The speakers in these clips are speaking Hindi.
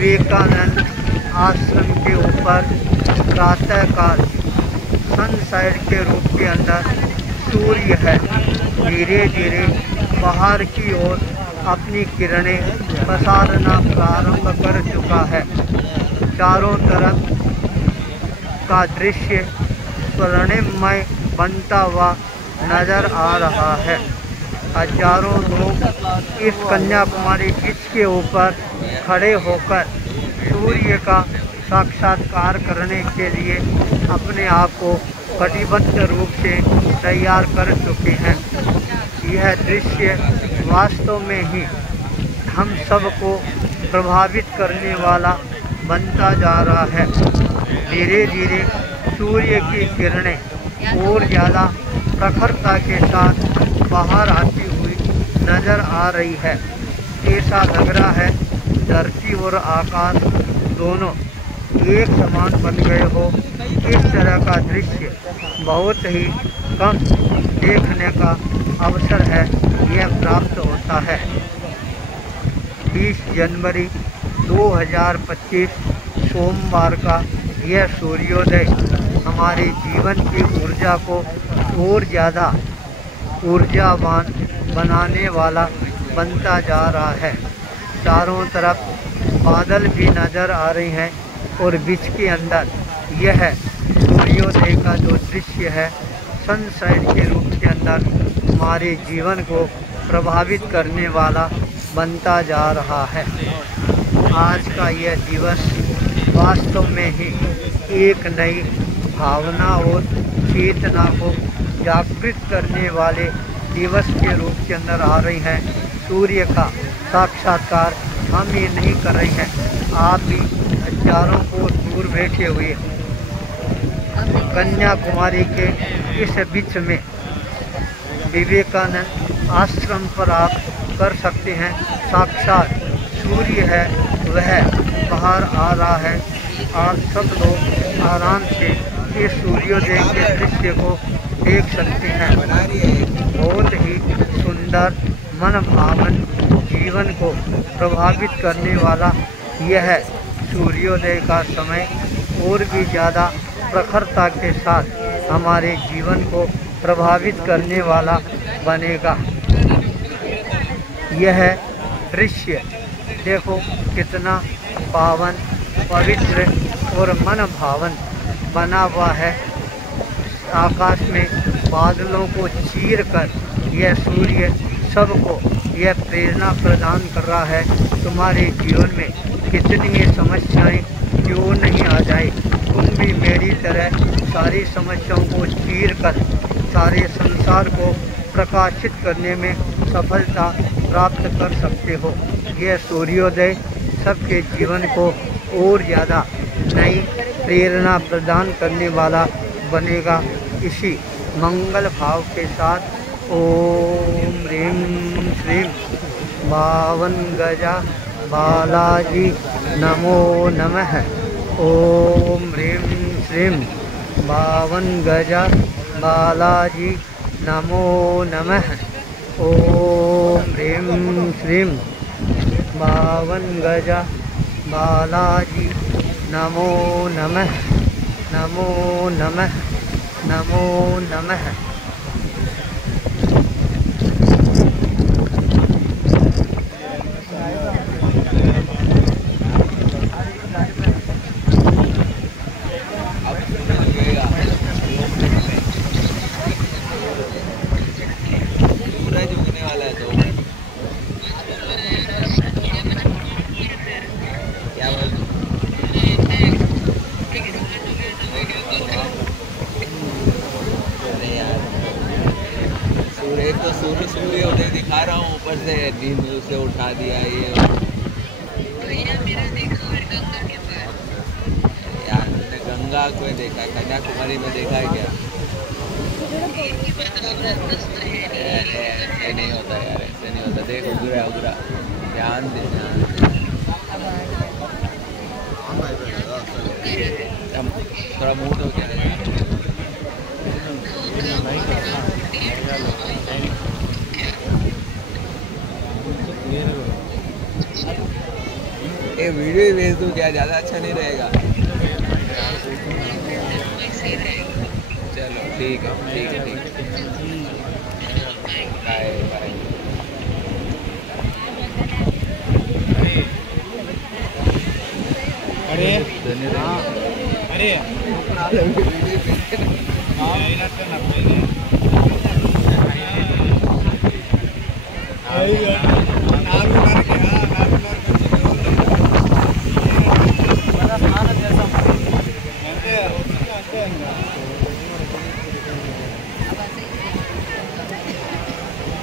विवेकानंद आश्रम के ऊपर प्रातःकाल सनसेट के रूप के अंदर सूर्य है धीरे धीरे बाहर की ओर अपनी किरणें पसारना प्रारंभ कर चुका है। चारों तरफ का दृश्य स्वर्णिमय बनता हुआ नजर आ रहा है। हजारों लोग इस कन्याकुमारी बीच के ऊपर खड़े होकर सूर्य का साक्षात्कार करने के लिए अपने आप को कटिबद्ध रूप से तैयार कर चुके हैं। यह दृश्य वास्तव में ही हम सबको प्रभावित करने वाला बनता जा रहा है। धीरे धीरे सूर्य की किरणें और ज़्यादा प्रखरता के साथ बाहर आती हुई नज़र आ रही है। ऐसा लग रहा है धरती और आकाश दोनों एक समान बन गए हो। इस तरह का दृश्य बहुत ही कम देखने का अवसर है यह प्राप्त होता है। 20 जनवरी 2025 सोमवार का यह सूर्योदय हमारे जीवन की ऊर्जा को और ज़्यादा ऊर्जावान बनाने वाला बनता जा रहा है। चारों तरफ बादल भी नज़र आ रहे हैं और बीच के अंदर यह सूर्योदय का जो दृश्य है सनसेट के रूप के अंदर हमारे जीवन को प्रभावित करने वाला बनता जा रहा है। आज का यह दिवस वास्तव में ही एक नई भावना और चेतना को जागृत करने वाले दिवस के रूप के अंदर आ रही हैं। सूर्य का साक्षात्कार हम ये नहीं कर रहे हैं, आप भी हजारों को दूर बैठे हुए कन्याकुमारी के इस बीच में विवेकानंद आश्रम पर आप कर सकते हैं। साक्षात सूर्य है वह बाहर आ रहा है। आप सब लोग आराम से इस सूर्योदय के दृश्य को देख सकते हैं। बहुत ही सुंदर मन भावन जीवन को प्रभावित करने वाला यह सूर्योदय का समय और भी ज़्यादा प्रखरता के साथ हमारे जीवन को प्रभावित करने वाला बनेगा। यह दृश्य देखो कितना पावन पवित्र और मन भावन बना हुआ है। आकाश में बादलों को चीर कर यह सूर्य सबको यह प्रेरणा प्रदान कर रहा है तुम्हारे जीवन में कितनी समस्याएं क्यों नहीं आ जाए, तुम भी मेरी तरह सारी समस्याओं को चीर कर सारे संसार को प्रकाशित करने में सफलता प्राप्त कर सकते हो। यह सूर्योदय सबके जीवन को और ज़्यादा नई प्रेरणा प्रदान करने वाला बनेगा। इसी मंगल भाव के साथ ओम ह्रीं श्रीं बावन गजा बालाजी नमो नमः। ओम ह्रीं श्रीं बावन गजा बालाजी नमो नमः। ओम ह्रीं श्रीं बावन गजा बालाजी नमो नमः। नमो नमः नमो नमः। सूर्योदय दिखा रहा हूँ ऊपर से दिन उसे उठा दिया ये यार। मैंने गंगा को देखा है, कन्याकुमारी में देखा है क्या? ऐसे नहीं होता यार, ऐसे नहीं होता। देख उगरा उगरा, ध्यान दे थोड़ा मूड हो गया है। ये वीडियो ही भेज दूँ क्या? ज़्यादा अच्छा नहीं रहेगा? चलो ठीक है, ठीक है, ठीक है। Bye bye. अरे अरे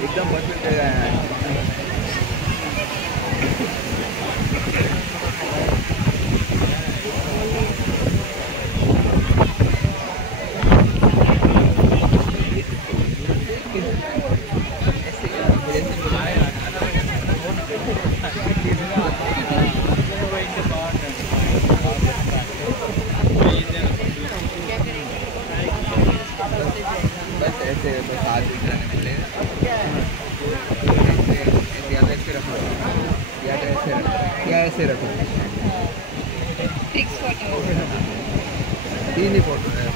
एकदम परफेक्ट है। बस ऐसे बस हाथ दिखाने मिलेगा। ऐसे रखो या तो ऐसे रखो या ऐसे रखो। तीन ही फोटो है।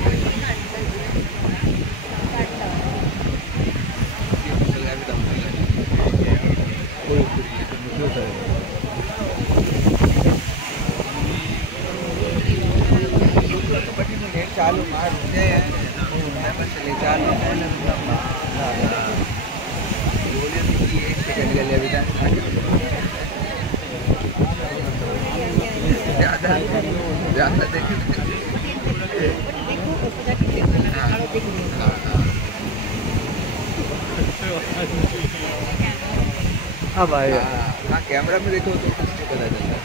चालू मार चले चालू ज़्यादा ज़्यादा देखें। अब आएगा। हाँ, कैमरा में देखो तो कुछ नहीं पता चलता।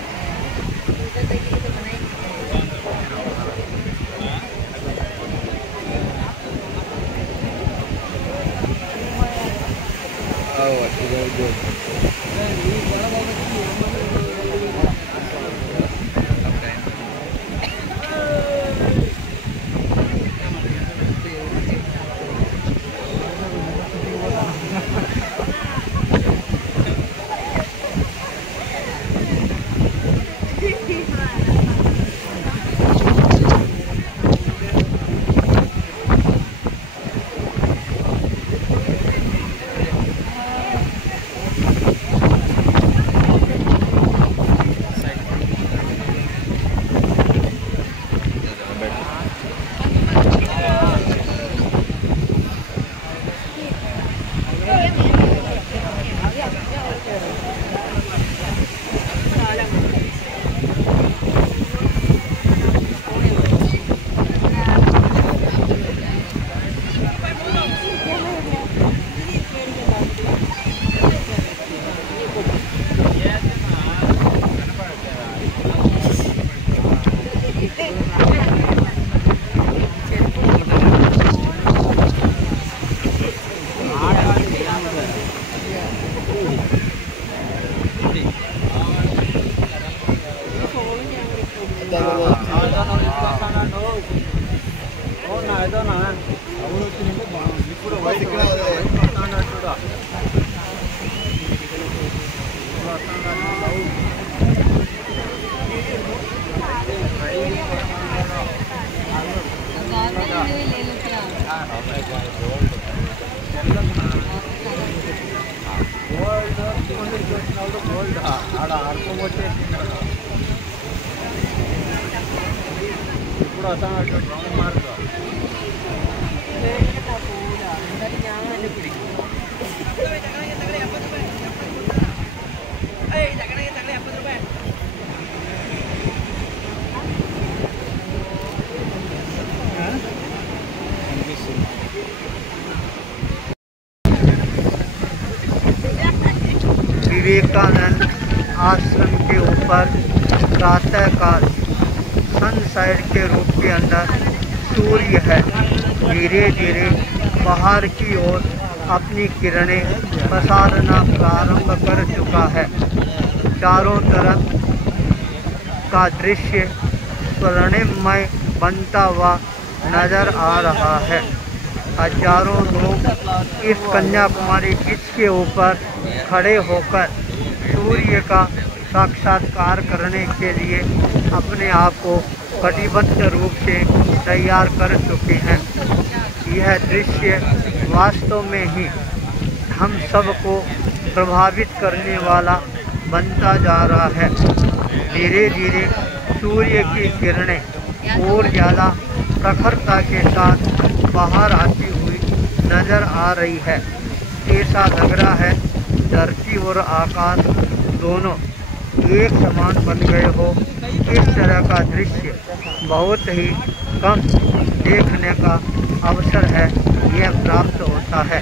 Oh, that's very good. Vivekananda आश्रम के ऊपर प्रातःकाल सनसाइड के रूप के अंदर सूर्य है धीरे धीरे बाहर की ओर अपनी किरणें पसारना प्रारंभ कर चुका है। चारों तरफ का दृश्य स्वर्णमय बनता हुआ नजर आ रहा है। हजारों लोग इस कन्याकुमारी ब्रिज के ऊपर खड़े होकर सूर्य का साक्षात्कार करने के लिए अपने आप को कटिबद्ध रूप से तैयार कर चुके हैं। यह दृश्य वास्तव में ही हम सबको प्रभावित करने वाला बनता जा रहा है। धीरे धीरे सूर्य की किरणें और ज़्यादा प्रखरता के साथ बाहर आती हुई नज़र आ रही है। ऐसा लग रहा है धरती और आकाश दोनों एक समान बन गए हो। इस तरह का दृश्य बहुत ही कम देखने का अवसर है यह प्राप्त होता है।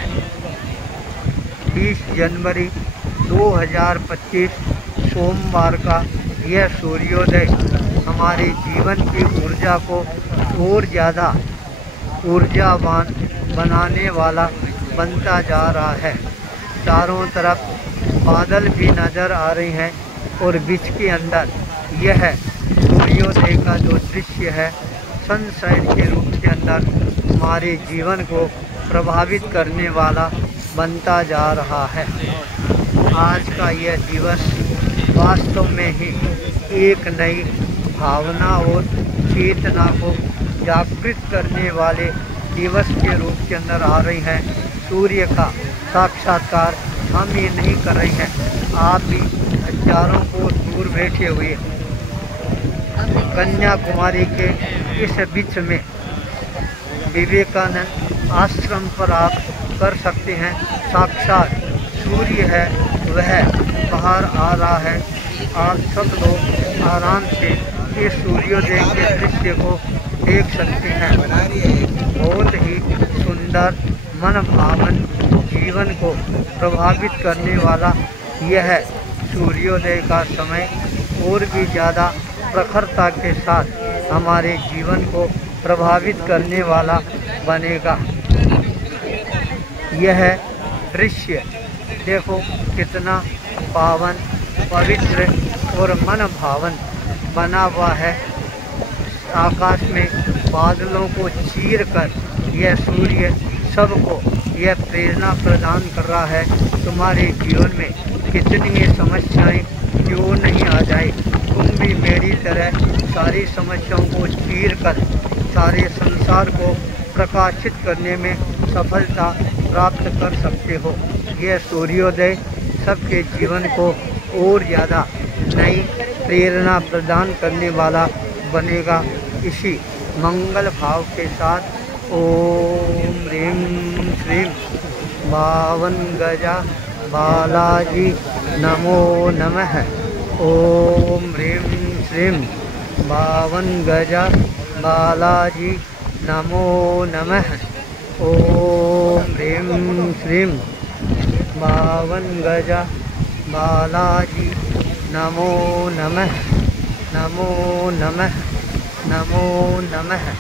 20 जनवरी 2025 सोमवार का यह सूर्योदय हमारे जीवन की ऊर्जा को और ज़्यादा ऊर्जावान बनाने वाला बनता जा रहा है। चारों तरफ बादल भी नज़र आ रहे हैं और बीच के अंदर यह सूर्योदय का जो दृश्य है सनसेट के रूप के अंदर हमारे जीवन को प्रभावित करने वाला बनता जा रहा है। आज का यह दिवस वास्तव में ही एक नई भावना और चेतना को जागृत करने वाले दिवस के रूप के अंदर आ रही हैं। सूर्य का साक्षात्कार हम ये नहीं कर रहे हैं, आप भी हजारों को दूर बैठे हुए कन्याकुमारी के इस बीच में विवेकानंद आश्रम पर आप कर सकते हैं। साक्षात सूर्य है वह बाहर आ रहा है। आप सब लोग आराम से इस सूर्योदय के दृश्य को देख सकते हैं। बहुत ही सुंदर मन भावन जीवन को प्रभावित करने वाला यह सूर्योदय का समय और भी ज़्यादा प्रखरता के साथ हमारे जीवन को प्रभावित करने वाला बनेगा। यह दृश्य देखो कितना पावन पवित्र और मन भावन बना हुआ है। आकाश में बादलों को चीर कर यह सूर्य सबको यह प्रेरणा प्रदान कर रहा है तुम्हारे जीवन में कितनी समस्याएं क्यों नहीं आ जाए, तुम भी मेरी तरह सारी समस्याओं को चीर कर सारे संसार को प्रकाशित करने में सफलता प्राप्त कर सकते हो। यह सूर्योदय सबके जीवन को और ज़्यादा नई प्रेरणा प्रदान करने वाला बनेगा। इसी मंगल भाव के साथ ओम ह्रीं श्रीं बावन गजा बालाजी नमो नमः। ओम ह्रीं श्रीं बावन गजा बालाजी नमो नमः। ओम ह्रीं श्रीं बावन गजा बालाजी नमो नमः। नमो नमः नमो नमः।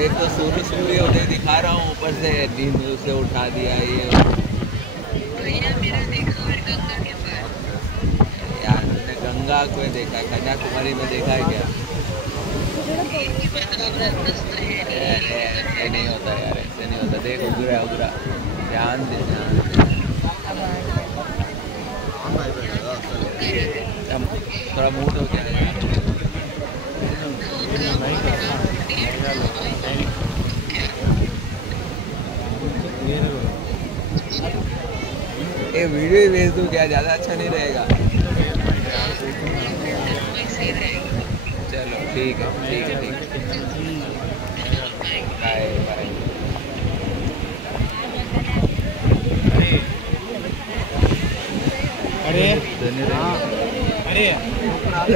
एक तो सूर्योदय दिखा रहा हूँ, ऊपर से दिन उसे उठा दिया ये यार। मैंने गंगा को देखा, कन्याकुमारी में देखा है क्या? ऐसे नहीं होता यार, ऐसे नहीं होता। देख उधरा उधरा, ध्यान दे थोड़ा मूड हो गया है। ये वीडियो ही भेज दूँ क्या? ज़्यादा अच्छा नहीं रहेगा? चलो ठीक है, ठीक है, ठीक है। Bye bye. अरे हाँ, अरे हाँ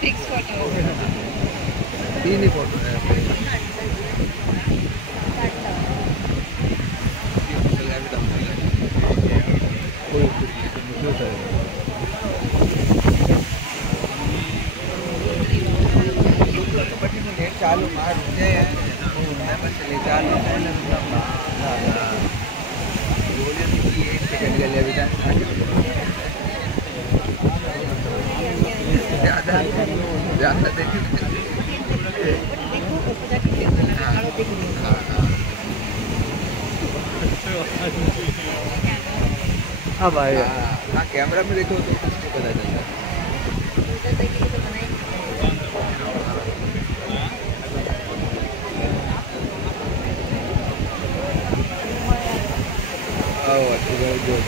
तीन ही फोटो है। चालू मार चले चालू हाँ भाई, हाँ कैमरा में देखो तो कुछ नहीं पता चलता। Oh, it's very good.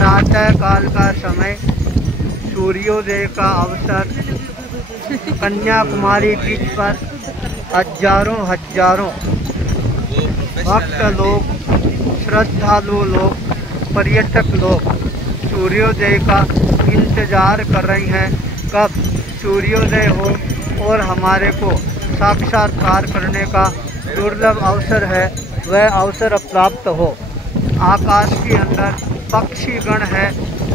प्रातः काल का समय, सूर्योदय का अवसर, कन्याकुमारी बीच पर हजारों भक्त लोग, श्रद्धालु लोग, पर्यटक लोग सूर्योदय का इंतज़ार कर रहे हैं कब सूर्योदय हो और हमारे को साक्षात्कार करने का दुर्लभ अवसर है वह अवसर प्राप्त हो। आकाश के अंदर पक्षीगण है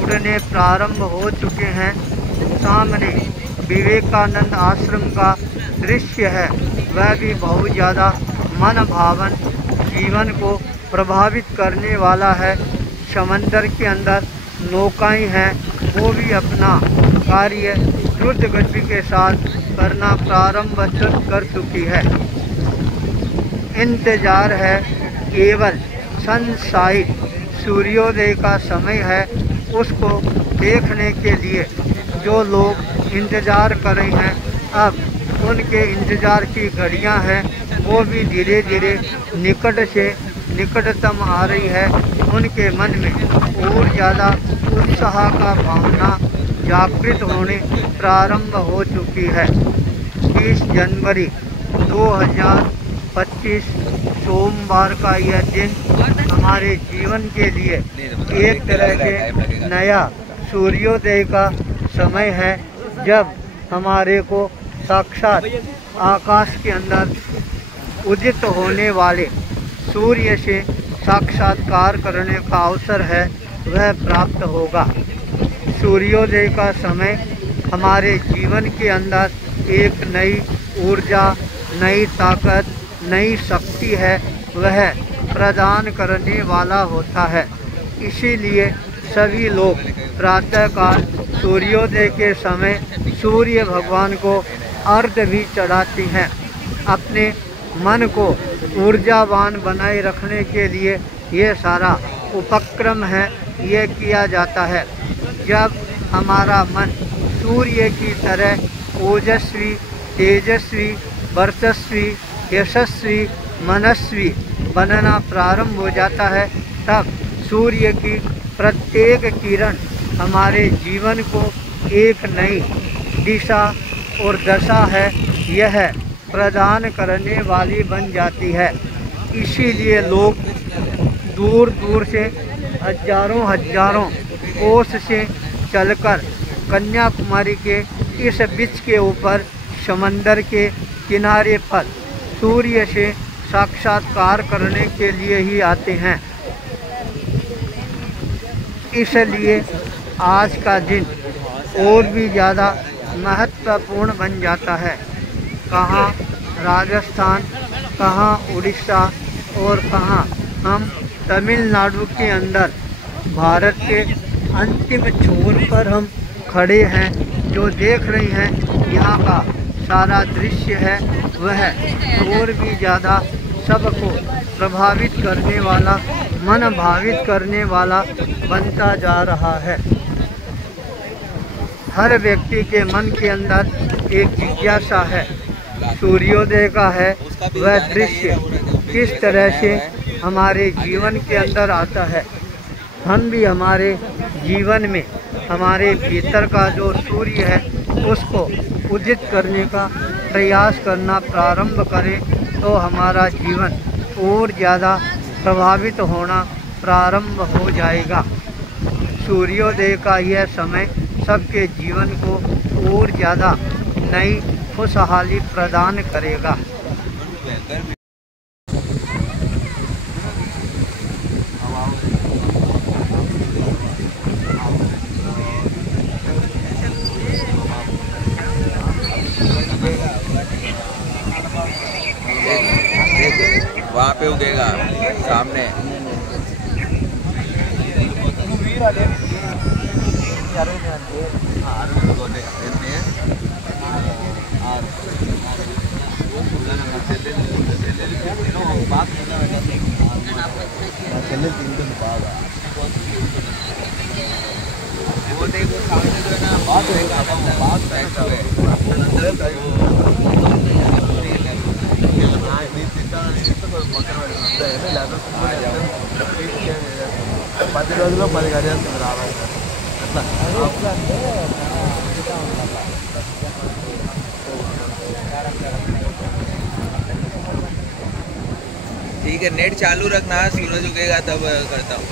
उड़ने प्रारंभ हो चुके हैं। सामने विवेकानंद आश्रम का दृश्य है, वह भी बहुत ज़्यादा मन भावन, जीवन को प्रभावित करने वाला है। समंदर के अंदर नौकाएं हैं, वो भी अपना कार्य द्रुत गति के साथ करना प्रारंभ कर चुकी है। इंतज़ार है केवल सनसाइड, सूर्योदय का समय है, उसको देखने के लिए जो लोग इंतज़ार कर रहे हैं। अब उनके इंतज़ार की घड़ियां हैं, वो भी धीरे धीरे निकट से निकटतम आ रही है। उनके मन में और ज़्यादा उत्साह का भावना जागृत होने प्रारंभ हो चुकी है। 20 जनवरी 2025 सोमवार का यह दिन हमारे जीवन के लिए एक तरह के नया सूर्योदय का समय है, जब हमारे को साक्षात आकाश के अंदर उदित होने वाले सूर्य से साक्षात्कार करने का अवसर है वह प्राप्त होगा। सूर्योदय का समय हमारे जीवन के अंदर एक नई ऊर्जा, नई ताकत, नई शक्ति है वह प्रदान करने वाला होता है। इसीलिए सभी लोग प्रातःकाल सूर्योदय के समय सूर्य भगवान को अर्घ्य भी चढ़ाते हैं। अपने मन को ऊर्जावान बनाए रखने के लिए ये सारा उपक्रम है, ये किया जाता है। जब हमारा मन सूर्य की तरह ओजस्वी, तेजस्वी, वर्चस्वी, यशस्वी, मनस्वी बनना प्रारंभ हो जाता है, तब सूर्य की प्रत्येक किरण हमारे जीवन को एक नई दिशा और दशा है यह प्रदान करने वाली बन जाती है। इसीलिए लोग दूर दूर से हजारों कोस से चलकर कन्याकुमारी के इस बीच के ऊपर समंदर के किनारे पर सूर्य से साक्षात्कार करने के लिए ही आते हैं। इसलिए आज का दिन और भी ज़्यादा महत्वपूर्ण बन जाता है। कहाँ राजस्थान, कहाँ उड़ीसा और कहाँ हम तमिलनाडु के अंदर भारत के अंतिम छोर पर हम खड़े हैं। जो देख रही हैं यहाँ का सारा दृश्य है वह और भी ज़्यादा सबको प्रभावित करने वाला, मन भावित करने वाला बनता जा रहा है। हर व्यक्ति के मन के अंदर एक जिज्ञासा है, सूर्योदय का है वह दृश्य किस तरह से हमारे जीवन के अंदर आता है। हम भी हमारे जीवन में हमारे भीतर का जो सूर्य है उसको उदित करने का प्रयास करना प्रारंभ करें तो हमारा जीवन और ज़्यादा प्रभावित होना प्रारंभ हो जाएगा। सूर्योदय का यह समय सबके जीवन को और ज़्यादा नई खुशहाली प्रदान करेगा। वहाँ पे उगेगा सामने। वो देखो सामने जो है ना बहुत పది రోజుల్లో 10 గడియాలు రావాలి అట్లా। ठीक है, नेट चालू रखना, सूरज उगेगा तब करता हूँ।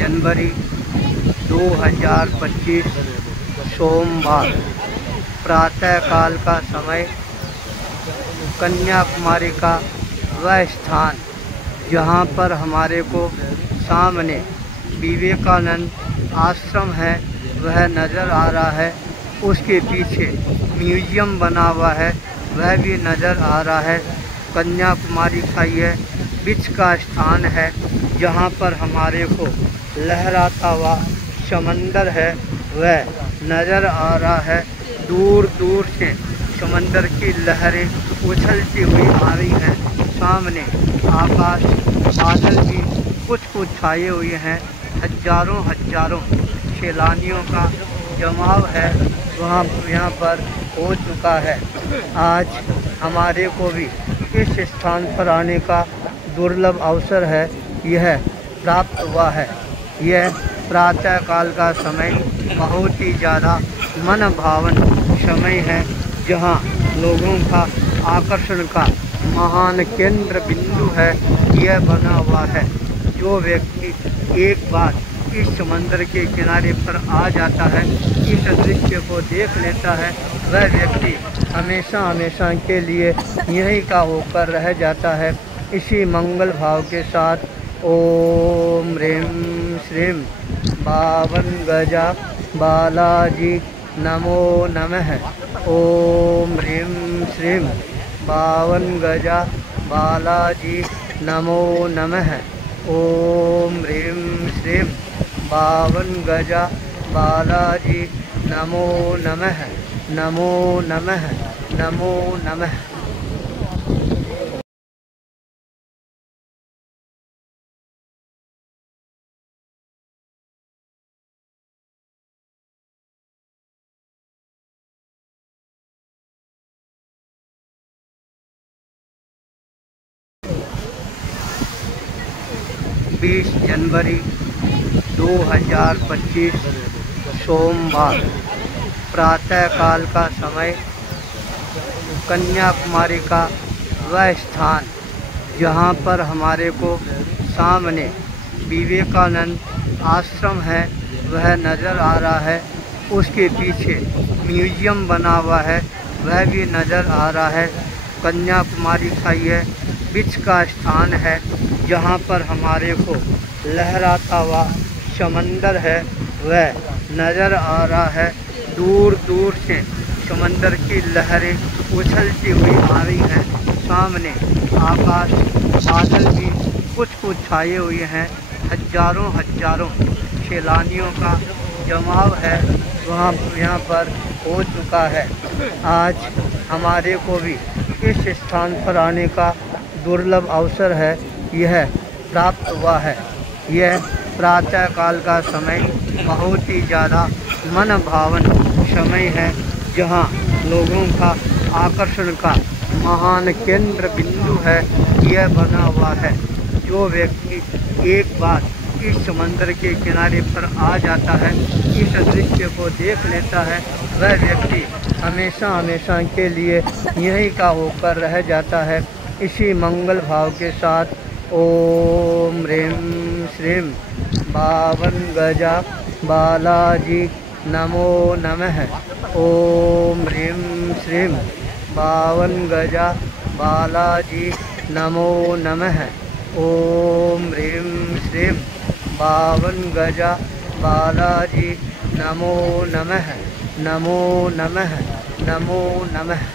जनवरी 2025 सोमवार प्रातःकाल का समय कन्याकुमारी का वह स्थान जहाँ पर हमारे को सामने विवेकानंद आश्रम है वह नज़र आ रहा है। उसके पीछे म्यूजियम बना हुआ है वह भी नज़र आ रहा है। कन्याकुमारी का यह बीच का स्थान है, जहाँ पर हमारे को लहराता हुआ समंदर है वह नज़र आ रहा है। दूर दूर से समंदर की लहरें उछलती हुई आ रही हैं। सामने आकाश बादल भी कुछ कुछ छाए हुए हैं। हजारों हजारों सैलानियों का जमाव है वहाँ यहाँ पर हो चुका है। आज हमारे को भी इस स्थान पर आने का दुर्लभ अवसर है, यह प्राप्त हुआ है। यह प्रातः काल का समय बहुत ही ज़्यादा मन भावन समय है, जहाँ लोगों का आकर्षण का महान केंद्र बिंदु है यह बना हुआ है। जो व्यक्ति एक बार इस समंदर के किनारे पर आ जाता है, इस दृश्य को देख लेता है, वह व्यक्ति हमेशा हमेशा के लिए यहीं का होकर रह जाता है। इसी मंगल भाव के साथ ओम ह्रीं श्रीं बावन गजा बालाजी नमो नमः। ओम ह्रीं श्रीं बावन गजा बालाजी नमो नमः। ओम ह्रीं श्रीं बावन गजा बालाजी नमो नमः। नमो नमः। नमो नमः। बीस जनवरी 2025 सोमवार प्रातः काल का समय। कन्याकुमारी का वह स्थान जहाँ पर हमारे को सामने विवेकानंद आश्रम है वह नज़र आ रहा है। उसके पीछे म्यूजियम बना हुआ है वह भी नज़र आ रहा है। कन्याकुमारी का यह बीच का स्थान है, जहाँ पर हमारे को लहराता हुआ समंदर है वह नज़र आ रहा है। दूर दूर से समंदर की लहरें उछलती हुई आ रही हैं। सामने आकाश बादल भी कुछ कुछ छाए हुए हैं। हजारों हजारों सैलानियों का जमाव है वहाँ यहाँ पर हो चुका है। आज हमारे को भी इस स्थान पर आने का दुर्लभ अवसर है, यह प्राप्त हुआ है। यह प्रातः काल का समय बहुत ही ज़्यादा मन भावन समय है, जहाँ लोगों का आकर्षण का महान केंद्र बिंदु है यह बना हुआ है। जो व्यक्ति एक बार इस समंदर के किनारे पर आ जाता है, इस दृश्य को देख लेता है, वह व्यक्ति हमेशा हमेशा के लिए यहीं का होकर रह जाता है। इसी मंगल भाव के साथ ओम ह्रीं श्रीं बावन गजा बालाजी नमो नमः। ओम ह्रीं श्रीं बावन गजा बालाजी नमो नमः। ओम ह्रीं श्रीं बावन गजा बालाजी नमो नमः। नमो नमः। नमो नमः।